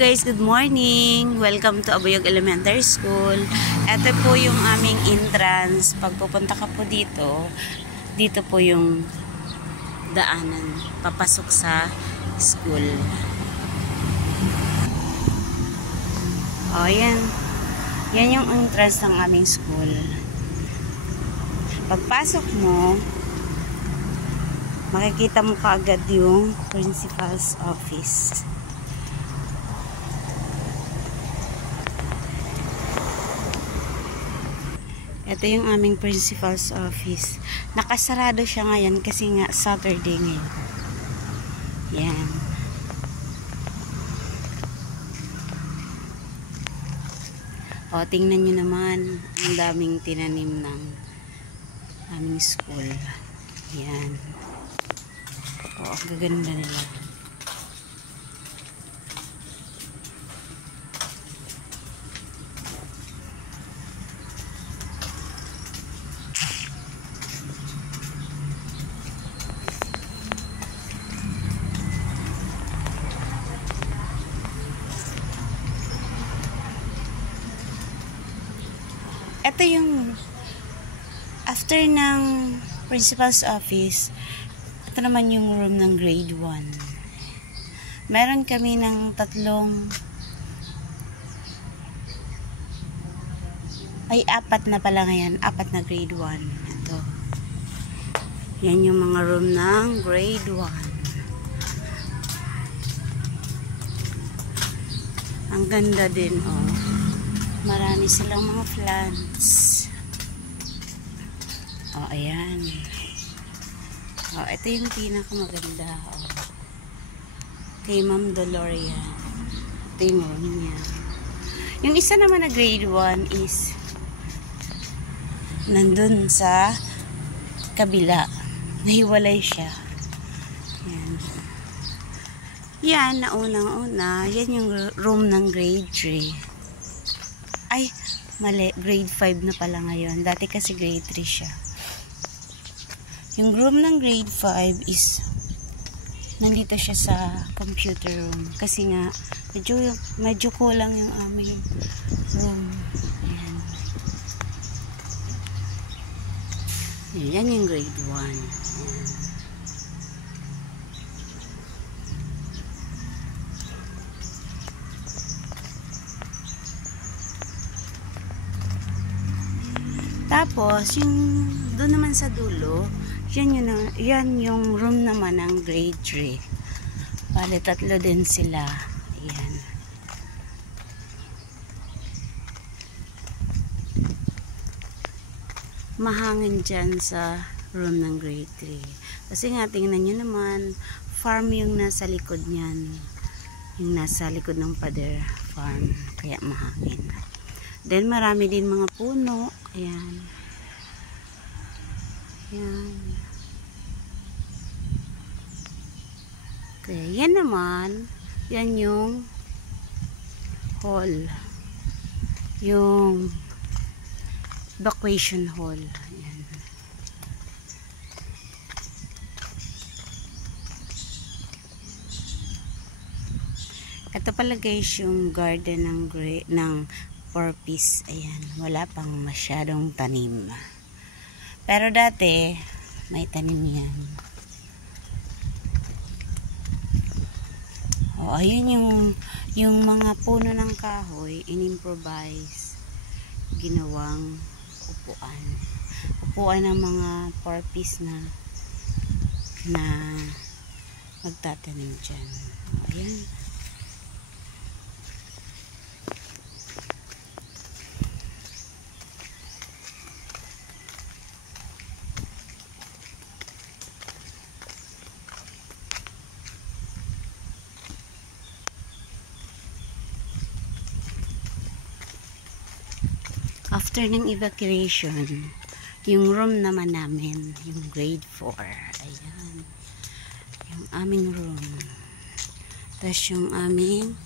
Guys, good morning! Welcome to Abuyog Elementary School. Ito po yung aming entrance. Pag pupunta ka po dito, dito po yung daanan papasok sa school. O, yan. Yan yung entrance ng aming school. Pagpasok mo, makikita mo kaagad yung principal's office. Ito yung aming principal's office. Nakasarado siya ngayon kasi nga Saturday ngayon. Yan. O, tingnan nyo naman. Ang daming tinanim ng aming school. Yan. O, ang gaganda nila. Ito yung after ng principal's office, ito naman yung room ng grade 1. Meron kami ng apat na pala ngayon, 4 na grade 1. Ito. Yan yung mga room ng grade 1. Ang ganda din, oh. Marami silang mga plants. Oh, ayan. Oh, ito yung pinakamaganda. Oh. Kay Ma'am Doloria. Ito yung room niya. Yung isa naman na grade 1 is nandun sa kabila. Nahiwalay siya. Yan. Yan, naunang-una. Yan yung room ng grade 3. Ay, mali. Grade 5 na pala ngayon. Dati kasi grade 3 siya. Yung room ng grade 5 is nandito siya sa computer room. Kasi nga, medyo kulang yung aming room. Ayan. Yan yung grade 1. Ayan. Tapos, yung doon naman sa dulo, yan yung room naman ng grade 3. Bale, 3 din sila. Ayan. Mahangin dyan sa room ng grade 3. Kasi nga, tingnan nyo naman, farm yung nasa likod niyan. Yung nasa likod ng pader farm. Kaya mahangin. Then, marami din mga puno. Ayan. Ayan. Okay. Yan naman. Yan yung hall. Yung evacuation hall. Ayan. Ito pala guys yung garden ng 4-piece. Ayan. Wala pang masyadong tanim. Pero dati, may tanim yan. O, ayun yung mga puno ng kahoy, in-improvise. Ginawang upuan. Upuan ng mga 4-piece na magtatanim dyan. O, ayan. After ng evacuation, yung room naman namin, yung grade 4. Ayan. Yung aming room. Tapos yung aming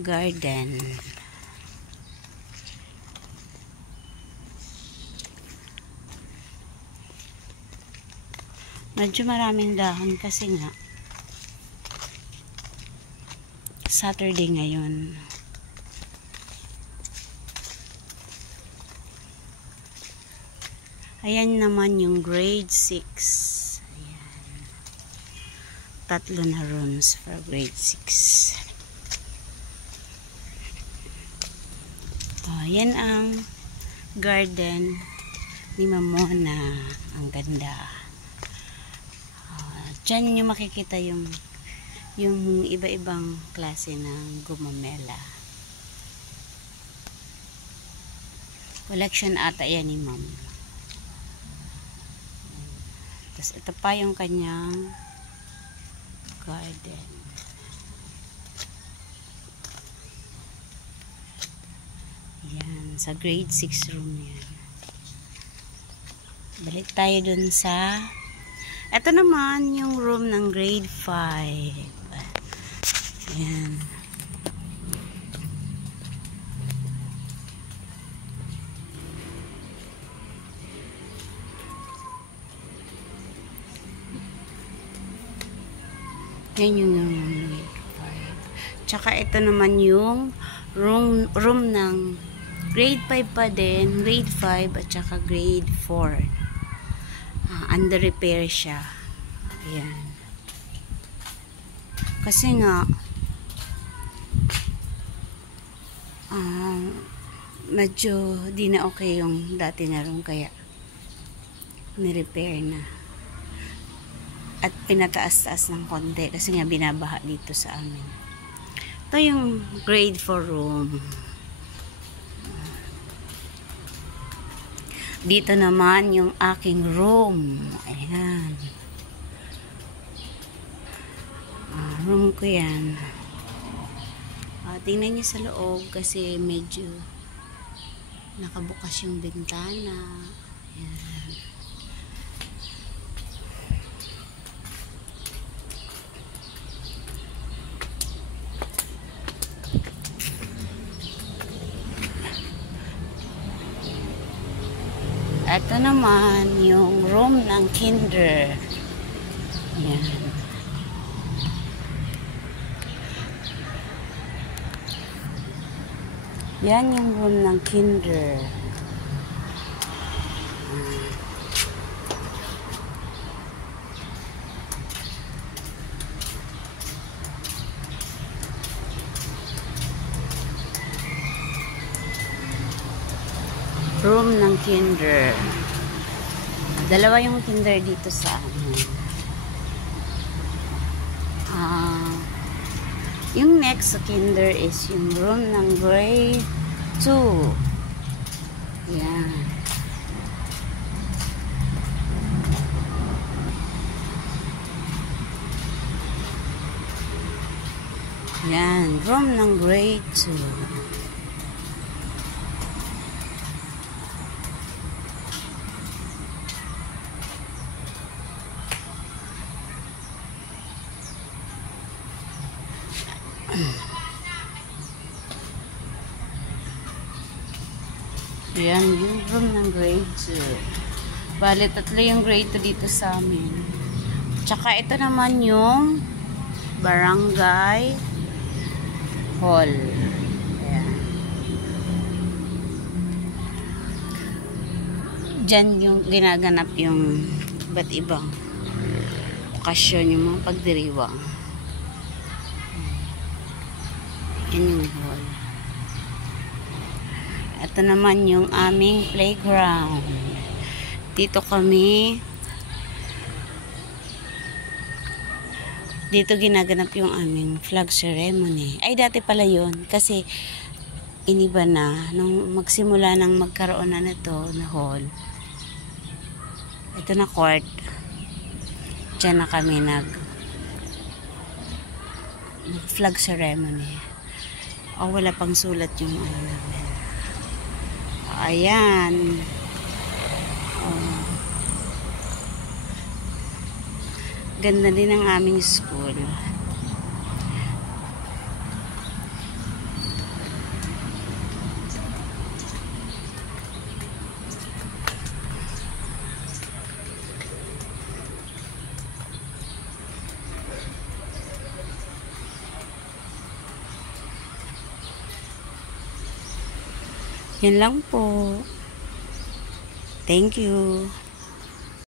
garden. Medyo maraming dahon kasi nga Saturday ngayon. Ayan naman yung grade 6. Ayan. 3 na rooms for grade 6. Ayan ang garden ni Mamona. Ang ganda. Diyan nyo makikita yung iba-ibang klase ng gumamela. Collection ata yan ni Ma'am. Tapos ito pa yung kanyang garden. Yan, sa grade 6 room yan. Balik tayo dun sa ito naman yung room ng grade 5. Yan. Yan yung grade 5. Tsaka ito naman yung room ng grade 5 pa din, grade 5 at saka grade 4. Under repair siya. Ayan. Kasi nga medyo di na okay yung dati na room, kaya ni-repair na. At pinataas-taas ng konti kasi nga binabaha dito sa amin. Ito yung grade 4 room. Dito naman yung aking room. Ayan. Room ko yan. Tingnan nyo sa loob kasi medyo nakabukas yung bintana. Ayan. Ito naman yung room ng kinder. Yan. Yan yung room ng kinder. Room ng kinder. Dalawa yung kinder dito sa amin. Yung next sa kinder is yung room ng grade 2. Yan. Yan, room ng grade 2. Yan, yung room ng grade 2. Bale, 3 yung grade 2 dito sa amin. Tsaka ito naman yung barangay hall. Ayan. Diyan yung ginaganap yung iba't ibang okasyon, yung mga pagdiriwang. Yan yung hall. Ito naman yung aming playground. Dito ginaganap yung aming flag ceremony. Ay, dati pala yun. Kasi, iniba na. Nung magsimula nang magkaroon na nito na hall. Ito na court. Diyan na kami flag ceremony. Wala pang sulat yung ano namin. Ayan. Ganda din ang aming school. Yan lang po. Thank you.